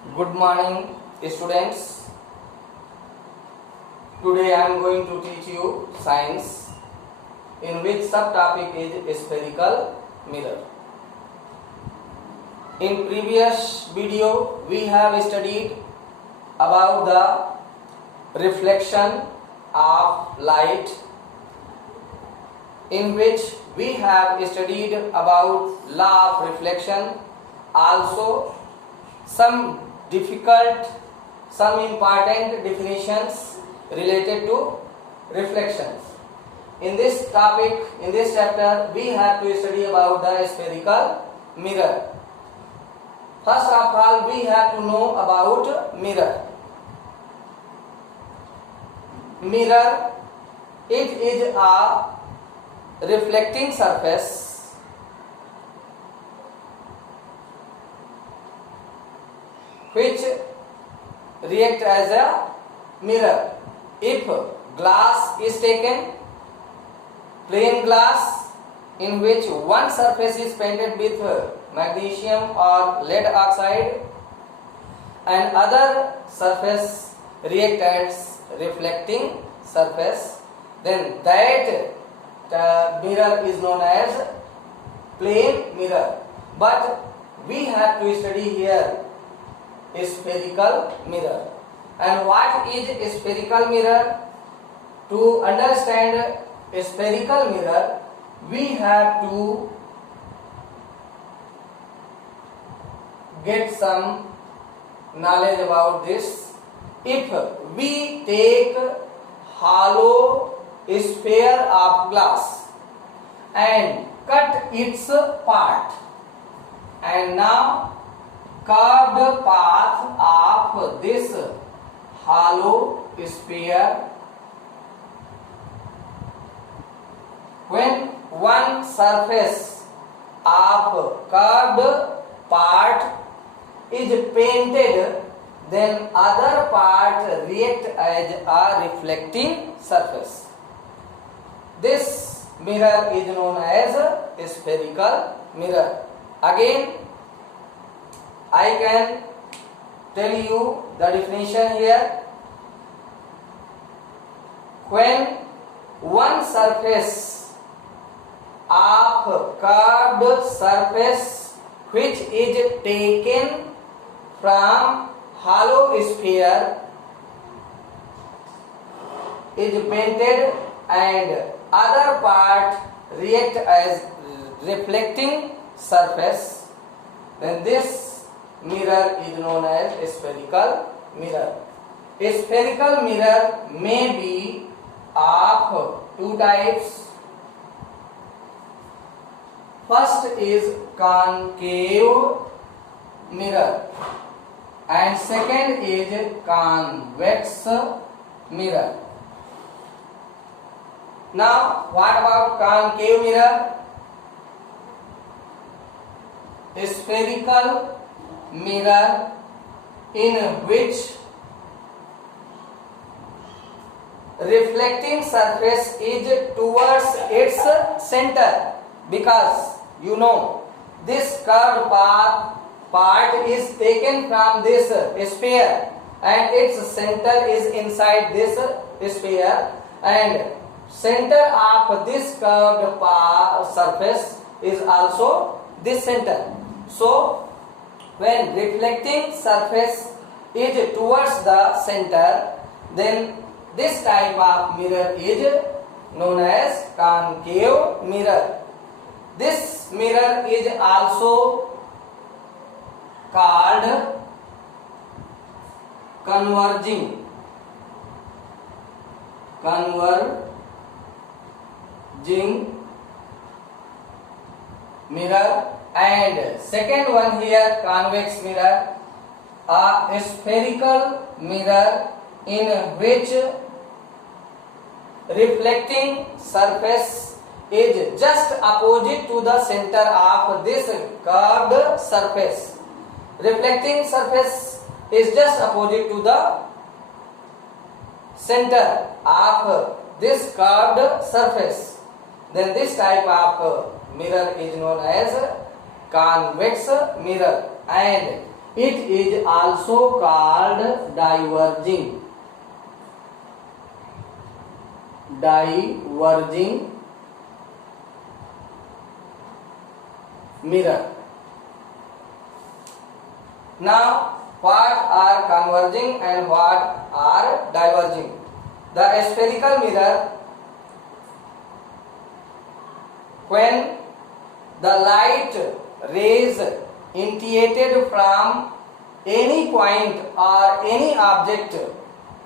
Good morning, students. Today I am going to teach you science, in which subtopic is spherical mirror. In previous video, we have studied about the reflection of light, in which we have studied about law of reflection, also some important definitions related to reflections. In this topic, in this chapter, we have to study about the spherical mirror. First of all, we have to know about mirror. Mirror, it is a reflecting surface which react as a mirror. If glass is taken, plain glass in which one surface is painted with magnesium or lead oxide and other surface react as reflecting surface, then that mirror is known as plain mirror. But we have to study here spherical mirror. And what is a spherical mirror? To understand a spherical mirror, we have to get some knowledge about this. If we take hollow sphere of glass and cut its part, and now curved path of this hollow sphere, when one surface of curved part is painted, then other part react as a reflecting surface. This mirror is known as a spherical mirror. Again, I can tell you the definition here. When one surface of curved surface which is taken from hollow sphere is painted and other part react as reflecting surface, then this mirror is known as a spherical mirror. A spherical mirror may be of two types. First is concave mirror and second is convex mirror. Now, what about concave mirror? A spherical mirror in which reflecting surface is towards its center, because you know this curved part is taken from this sphere and its center is inside this sphere, and center of this curved surface is also this center. So when reflecting surface is towards the center, then this type of mirror is known as concave mirror. This mirror is also called converging mirror, and second one here convex mirror, a spherical mirror in which reflecting surface is just opposite to the center of this curved surface. Reflecting surface is just opposite to the center of this curved surface. Then this type of mirror is known as convex mirror, and It is also called diverging mirror. Now, what are converging and what are diverging? The spherical mirror, when the light rays initiated from any point or any object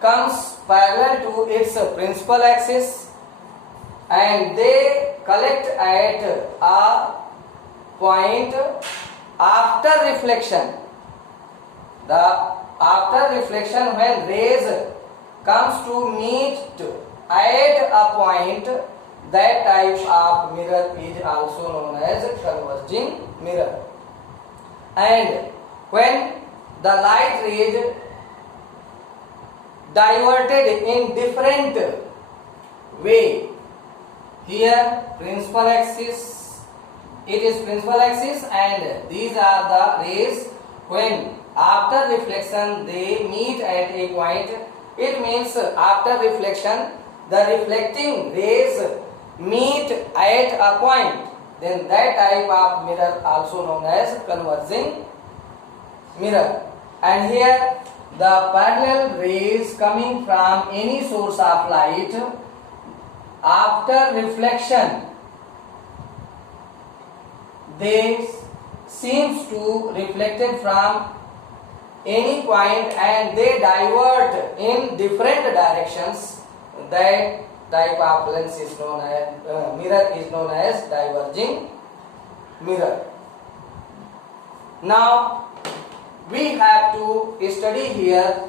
comes parallel to its principal axis and they collect at a point after reflection. After reflection, when rays comes to meet at a point, that type of mirror is also known as converging mirror. And when the light rays diverted in different way, here principal axis, it is principal axis and these are the rays. When after reflection they meet at a point, it means after reflection the reflecting rays meet at a point, then that type of mirror also known as converging mirror. And here the parallel rays coming from any source of light after reflection, they seems to reflected from any point and they divert in different directions. That type of lens is known as mirror is known as diverging mirror. Now we have to study here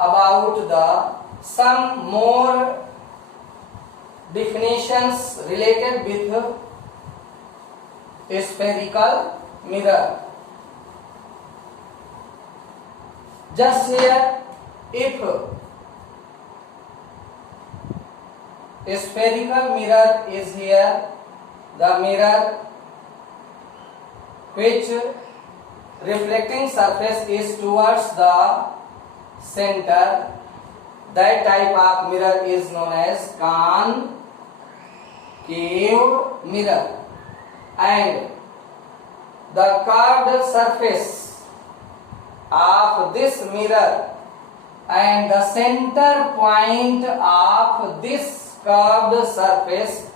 about the some more definitions related with spherical mirror. Just here, if a spherical mirror is here, the mirror which reflecting surface is towards the center, that type of mirror is known as concave mirror. And the curved surface of this mirror and the center point of this curved surface,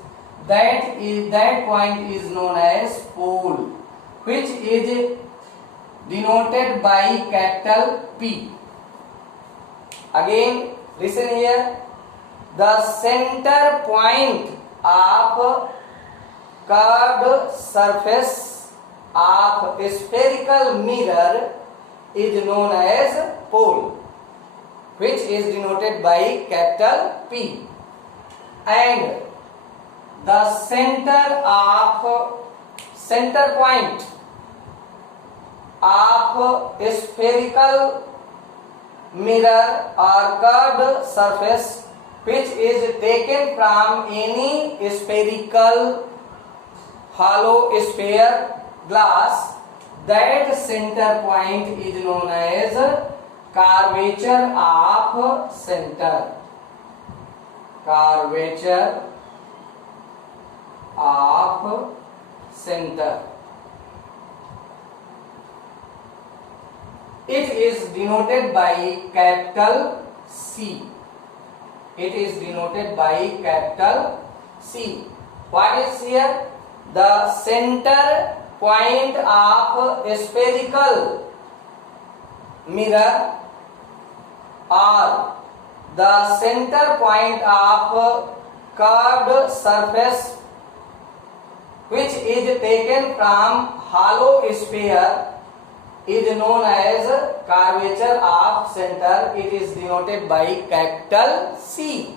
that point is known as pole, which is denoted by capital P. Again, listen here. The center point of curved surface of a spherical mirror is known as pole, which is denoted by capital P. And the center point of a spherical mirror or curved surface which is taken from any spherical hollow sphere glass, that center point is known as curvature of center. Curvature of center. It is denoted by capital C. It is denoted by capital C. What is here? The center point of a spherical mirror or the center point of curved surface which is taken from hollow sphere is known as curvature of center. It is denoted by capital C.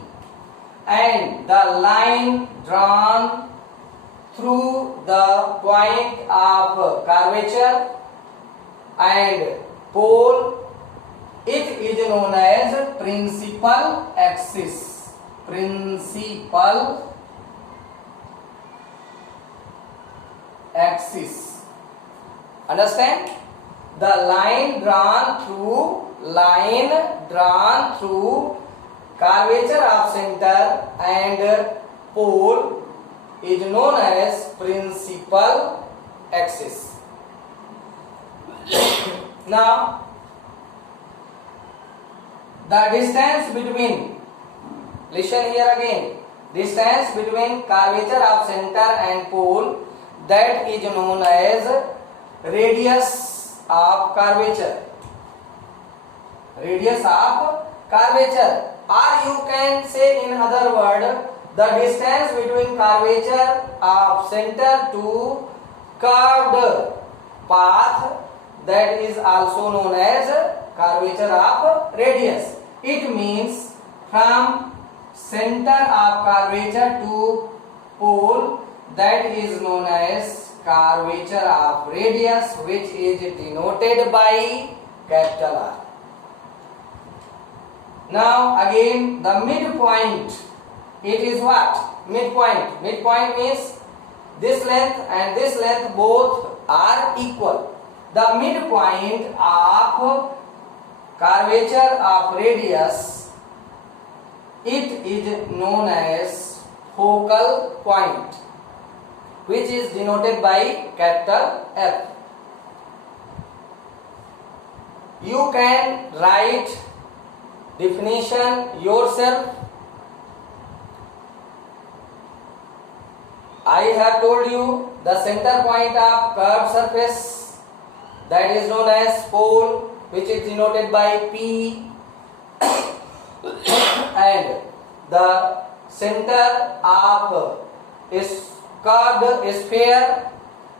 And the line drawn through the point of curvature and pole, it is known as principal axis. Principal axis. Understand? The line drawn through curvature of center and pole is known as principal axis. Now, the distance between, listen here again, distance between curvature of center and pole, that is known as radius of curvature. Radius of curvature, or you can say in other word, the distance between curvature of center to curved path, that is also known as curvature of radius. It means from center of curvature to pole, that is known as curvature of radius, which is denoted by capital R. Now again, the midpoint, it is what? Midpoint. Midpoint means this length and this length both are equal. The midpoint of curvature of radius, it is known as focal point, which is denoted by capital F. You can write definition yourself. I have told you the center point of curved surface, that is known as pole, which is denoted by P, and the center of is curved sphere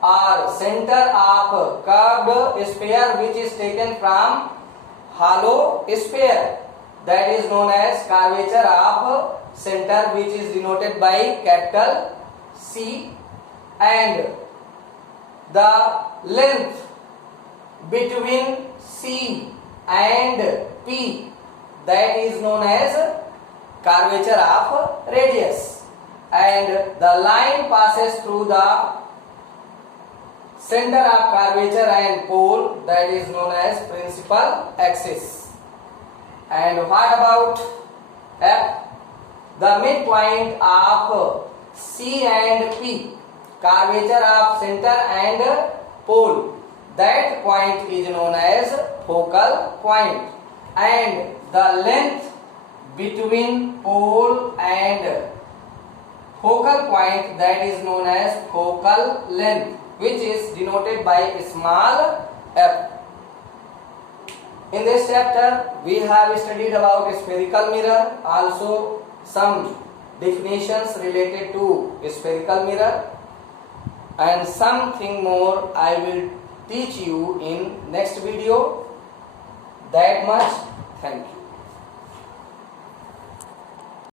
or center of curved sphere, which is taken from hollow sphere, that is known as curvature of center, which is denoted by capital C, and the length between C and P, that is known as curvature of radius, and the line passes through the center of curvature and pole, that is known as principal axis. And what about F? The midpoint of C and P, curvature of center and pole, that point is known as focal point, and the length between pole and focal point, that is known as focal length, which is denoted by small f. In this chapter we have studied about spherical mirror, also some definitions related to spherical mirror, and something more I will teach you in next video. That much. Thank you.